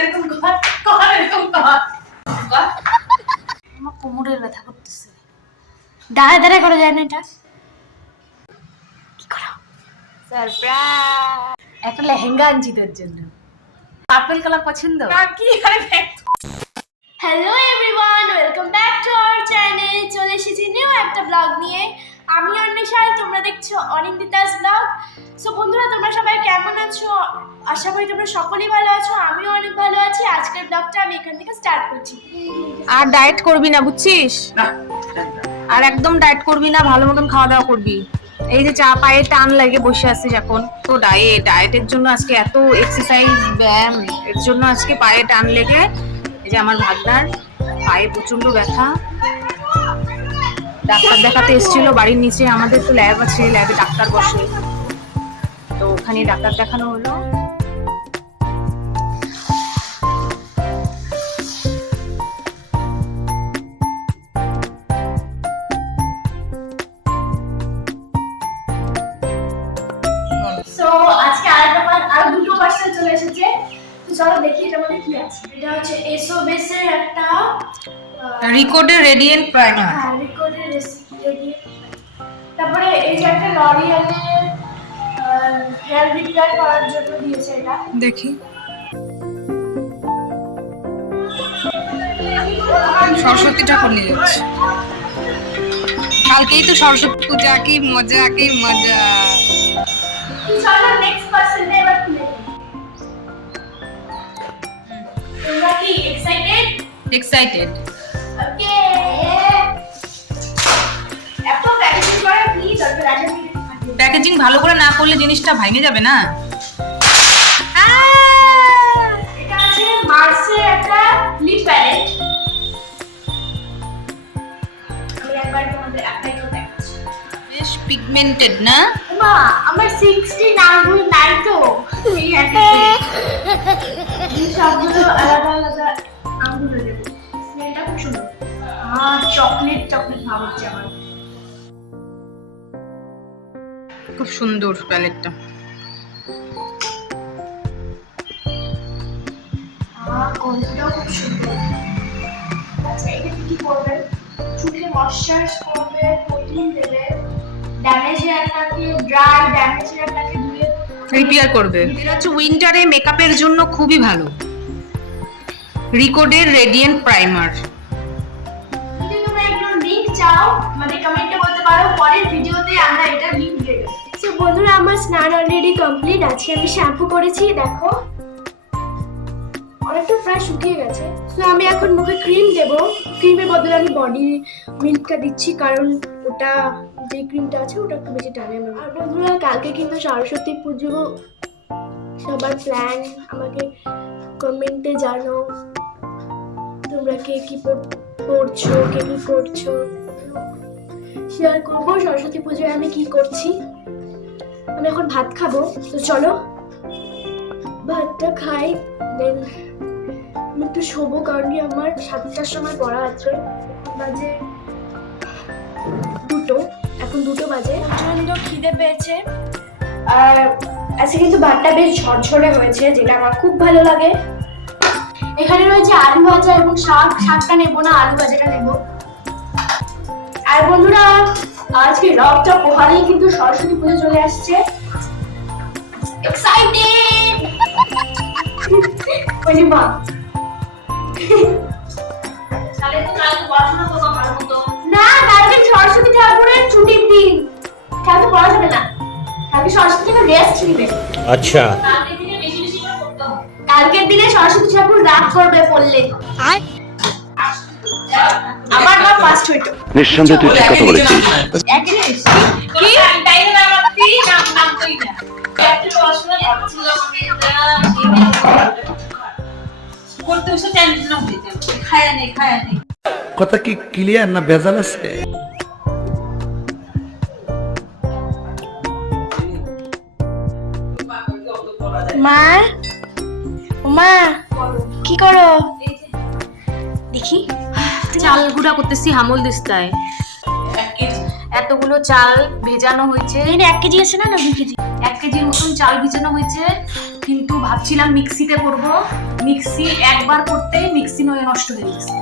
এরকম কর এরকম কর। আমার কোমরের ব্যথা করতেছে। দাঁড়ায় দাঁড়ায় করা যায় না এটা? কি করো? সারপ্রাইজ! একটা লেহেঙ্গা আনছি তোর জন্য। পার্পল কালার পছন্দ? কি hello everyone, welcome back to our channel. চলে এসেছি নিউ একটা ব্লগ নিয়ে। আমি অন্বেষা, তোমরা দেখছো অনিন্দিতাস ব্লগ। সো বন্ধুরা, তোমরা সবাই কেমন আছো? আশা করি তোমরা সকলেই ভালো আছো। আমিও অনেক ভালো আছি। আজকের ব্লগটা আমি এখান থেকে স্টার্ট করছি। আর ডায়েট করবি না, বুঝছিস? আর একদম ডায়েট করবি না, ভালো মতন খাওয়া দাওয়া করবি। এই যে চা পায়ে টান লাগে বসে আছিস এখন, তো ডায়েটের জন্য আজকে এত এক্সারসাইজ ব্যায়াম, এর জন্য আজকে পায়ে টান লেগে এই যে আমার ভাগনার পায়ে প্রচন্ড ব্যথা। ডাক্তার দেখাতে এসেছিল বাড়ির নিচে, আমাদের তো ল্যাব আছে, ল্যাবে ডাক্তার বসে, তো ওখানে ডাক্তার দেখানো হলো। সো আজকে আর দুটো পার্সেল চলে এসেছে। তো চলো দেখি এটা মধ্যে কি আছে। এটা হচ্ছে এসো বেসের একটা রিকোডের রেডিয়েন্ট প্রাইমার। হ্যাঁ, রিকোডের রেডিয়েন্ট। তারপরে এই যে একটা লরিয়ালের হেয়ার রিপেয়ার করার জন্য দিয়েছে এটা। দেখি সরস্বতী ঠাকুর নিয়ে যাচ্ছে, কালকেই তো সরস্বতী পূজা, কি মজা কি মজা। চলো নেক্সট পার্সেলটা এবার খুলে দেখি। তোমরা কি এক্সাইটেড? এক্সাইটেড। ওকে, এত প্যাকেজিং করা প্লিজ প্যাকেজিং ভালো করে না করলে জিনিসটা ভেঙে যাবে না। এটা আছে মার্সের একটা লিপ প্যালেট। আমি একবার তোমাদের অ্যাপ্লাই করে দেখাচ্ছি। বেশ পিগমেন্টেড না? মা, আমার 16 আঙ্গুল নাই তো, এই একটা এই সবগুলো আলাদা আলাদা আঙ্গুল দেবো। স্মেলটা খুব সুন্দর। চকলেট ভাব হচ্ছে আমার। খুব সুন্দর প্যালেটটা। গন্ধটাও খুব সুন্দর। আচ্ছা, এটা কি করবেন? চুলে ময়শ্চারাইজ করবে, প্রোটিন দেবে, ড্যামেজ হেয়ারটাকে ধুয়ে রিপেয়ার করবে। এটা হচ্ছে উইন্টারে মেকআপের জন্য খুবই ভালো, রিকোডের রেডিয়েন্ট প্রাইমার। যদি তোমরা একজন লিংক চাও মানে কমেন্টে বলতে পারো, পরের ভিডিওতে আমরা এটা লিংক দিয়ে দেব। সো বন্ধুরা, আমার স্নান অলরেডি কমপ্লিট। আজকে আমি শ্যাম্পু করেছি, দেখো অনেকটা প্রায় শুকিয়ে গেছে। সো আমি এখন মুখে ক্রিম দেব। ক্রিমের বদলে আমি বডি মিল্কটা দিচ্ছি, কারণ ওটা যে ক্রিমটা আছে ওটা একটু বেশি টানে আমার। আর বন্ধুরা, কালকে কিন্তু সরস্বতী পুজো, সবার প্ল্যান আমাকে কমেন্টে জানো। তোমরা কে কি পড়ছো, কে কি করছো, শেয়ার করবো সরস্বতী পুজোয় আমি কি করছি। আমি এখন ভাত খাবো, তো চলো ভাতটা খাই, দেন আমি একটু শোবো, কারণ কি আমার 7টার সময় পড়া আছে। বাজে 2টো, এখন 2টো বাজে। প্রচন্ড খিদে পেয়েছে। আর আজকে কিন্তু ভাতটা বেশ ঝরঝরে হয়েছে, যেটা আমার খুব ভালো লাগে। এখানে রয়েছে আলু ভাজা এবং শাকটা নেবো না, আলু ভাজাটা নেবো। আর বন্ধুরা, আজকে রথটা পোহালেই কিন্তু সরস্বতী পুজো চলে আসছে। এক্সাইটেড! ওই মা, তাহলে তো কালকে পড়াশোনা করবো আমার মতো না। কালকে সরস্বতী ঠাকুরের ছুটির দিন, কালকে পড়া যাবে না। কালকে সরস্বতী ঠাকুর রেস্ট নেবে। আচ্ছা, কালকের দিনে বেশি বেশি করে পড়তে হবে। কালকের দিনে সরস্বতী ঠাকুর রাগ করবে পড়লে। আবার না ফার্স্ট হইতো। নিঃসন্দেহে তুই ঠিক কথা বলেছিস। কি টাইম না মারতি নাম কই না। একটা পড়াশোনা করছিল করতে বসে টেনশন হইতে খায়া নেই। কথা কি ক্লিয়ার না ভেজাল আছে? মা কি করো? দেখি চাল গুঁড়া করতেছি হামল দিস্তায়। এতগুলো চাল ভেজানো হয়েছে। 1 কেজি আছে না 2 কেজি? 1 কেজির মতন চাল ভিজানো হয়েছে। কিন্তু ভাবছিলাম মিক্সিতে করব, মিক্সি একবার করতে মিক্সি নষ্ট হয়ে গেছে।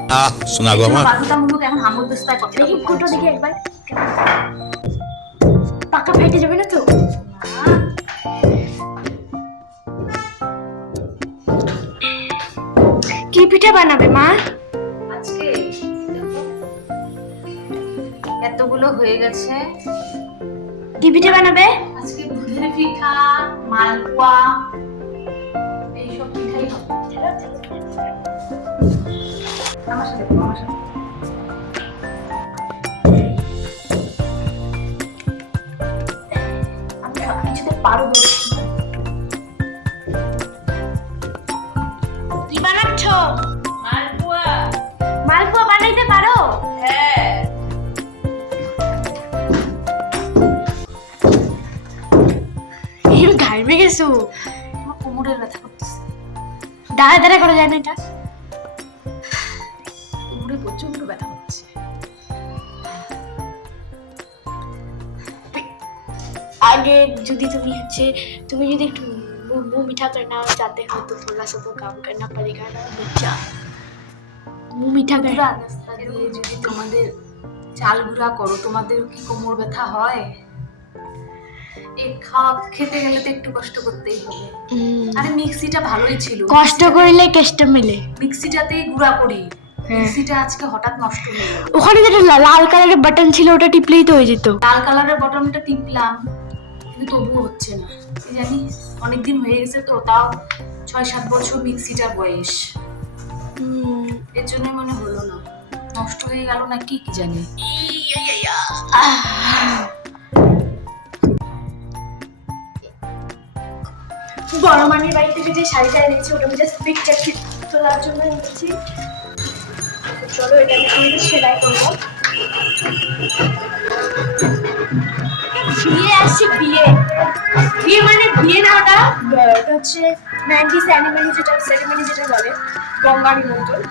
শোনা গো আমার বাধ্যতামূলক এখন হাঙ্গর দস্তায় কথা দেখি ফুটো দেখি একবার, পাকা ফেটে যাবে না তো? কি পিঠা বানাবে মা? আজকে এতগুলো হয়ে গেছে। কি পিঠা বানাবে? আজকে দুধের পিঠা, মালপোয়া, এইসব পিঠাই হবে। আমার সাথে করো, আমার সাথে। আমি সব কিছুতে পারবো। কি বানাচ্ছ? মালপোয়া। মালপোয়া বানাইতে পারো? হ্যাঁ। এই ঘাইমে গেছো, আমার কোমরের ব্যথা করতেছে, দাঁড়া দাঁড়া করা যায় না এটা? কোমরে প্রচন্ড ব্যথা হচ্ছে। आगे यदि तुम्हें यदि एक मुंह मीठा करना चाहते हो तो थोड़ा सा तो काम करना पड़ेगा ना बच्चा। मुंह मीठा करना রাস্তা দিয়ে যদি তোমাদের চাল গুঁড়া করো, তোমাদের কি কোমর ব্যথা হয়? এই খাওয়া খেতে গেলে তো একটু কষ্ট করতেই হবে। আরে মিক্সিটা ভালোই ছিল, কষ্ট করলে কেষ্ট মিলে। মিক্সিটাতেই গুঁড়া করি, মিক্সিটা আজকে হঠাৎ নষ্ট হয়ে গেল। ওখানে যেটা লাল কালারের বাটন ছিল ওটা টিপলেই তো হয়ে যেত। লাল কালারের বটনটা টিপলাম কিন্তু তবুও হচ্ছে না, কি জানি অনেকদিন হয়ে গেছে তো, তাও 6-7 বছর মিক্সিটার বয়স, এর জন্য মনে হলো না, নষ্ট হয়ে গেল না কি কি জানি। বড় মানির বাড়ি থেকে যে শাড়িটা এনেছি ওটা আমি জাস্ট পিকচার তোলার জন্য এনেছি। চলো এটা আমি সেলাই করবো। বিয়ে আসছে, বিয়ে বিয়ে মানে বিয়ে না, ওটা হচ্ছে মেহেন্দি সেরেমনি যেটা বলে, গঙ্গা নিমন্ত্রণ।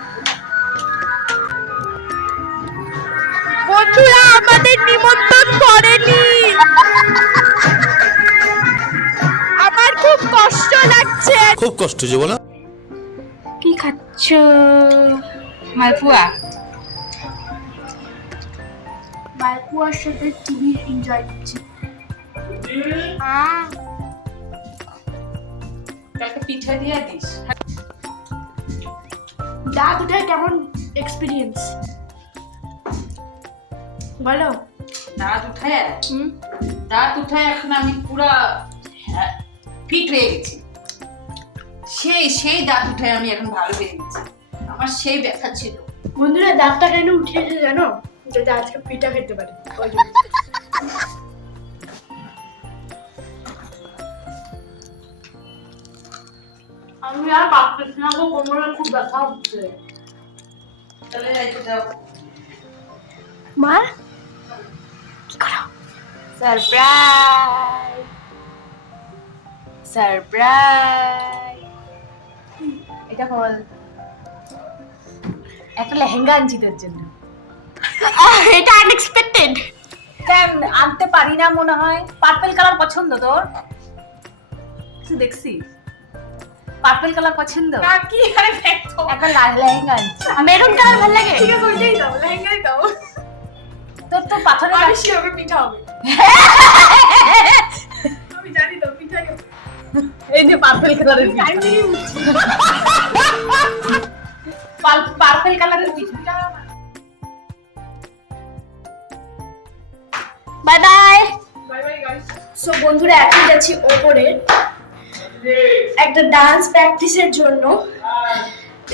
বন্ধুরা আমাদের নিমন্ত্রণ করেনি, আমার খুব কষ্ট লাগছে। খুব কষ্ট যে বলো। কি খাচ্ছ? মালপোয়া। মালপোয়ার সাথে খুবই এনজয় করছি। একটা পিঠা দিয়ে দিস। দাগ ওঠার কেমন এক্সপিরিয়েন্স বলো? দাঁত উঠায় এখন আমি পুরা ফিট হয়ে গেছি। সেই দাঁত উঠায় আমি এখন ভালো হয়ে গেছি, আমার সেই ব্যথা ছিল। বন্ধুরা দাগটা কেন উঠিয়েছে জানো? যাতে আজকে পিঠা খেতে পারে ওই জন্য। আমি আর পারতেছি না, কোমরে খুব ব্যথা হচ্ছে। তাহলে এটা দাও। মা কি করো? Surprise surprise. এটা বল, একটা লেহেঙ্গা আনছি তোর জন্য। এটা আনএক্সপেক্টেড। আনতে পারি না মনে হয়। পার্পল কালার পছন্দ তোর? কিছু দেখছি পার্পল কালার পছন্দ কি আরে দেখো, একটা লাল লেহেঙ্গা আনছি। মেরুন কালার ভালো লাগে? ঠিক আছে ওইটাই দাও, লেহেঙ্গাই দাও। তোর তো পাথরের আমি শিওর পিঠা হবে। আমি জানি তো পিঠা হবে। এই যে পার্পল কালারের টাইম দিয়ে উঠছি। পার্পল কালারের পিঠা। Bye bye. Bye bye guys. So বন্ধুরা এখন যাচ্ছি ওপরে একটা ডান্স প্র্যাকটিসের জন্য,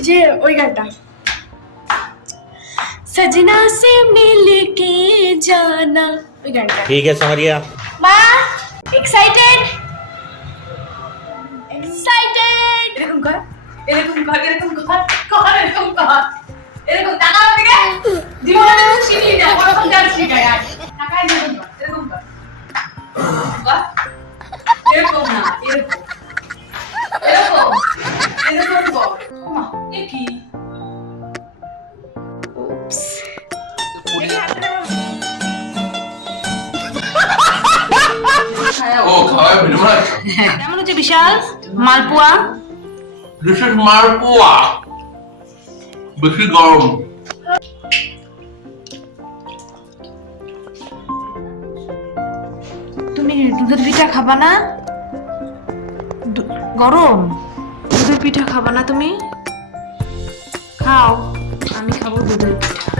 যে ওই গানটা সजना से मिल के जाना, ওই গানটা। ঠিক আছে সামারিয়া। মা এক্সাইটেড এক্সাইটেড। এরকম কর, এরকম কর, এরকম কর, কর এরকম কর, এরকম টাকা দিকে জীবনে তো শিখি না, ওরকম ডান্স শিখায় আর টাকা এরকম কর, এরকম কর, কর, এরকম না, এরকম, এরকম, এরকম কর। মা এ কি? উপস। কেমন হচ্ছে বিশাল? মালপোয়া This is Malpua. বেশি গরম। তুমি দুধের পিঠা খাবা না? গরম দুধের পিঠা খাবা না তুমি? খাও, আমি খাবো দুধের পিঠা।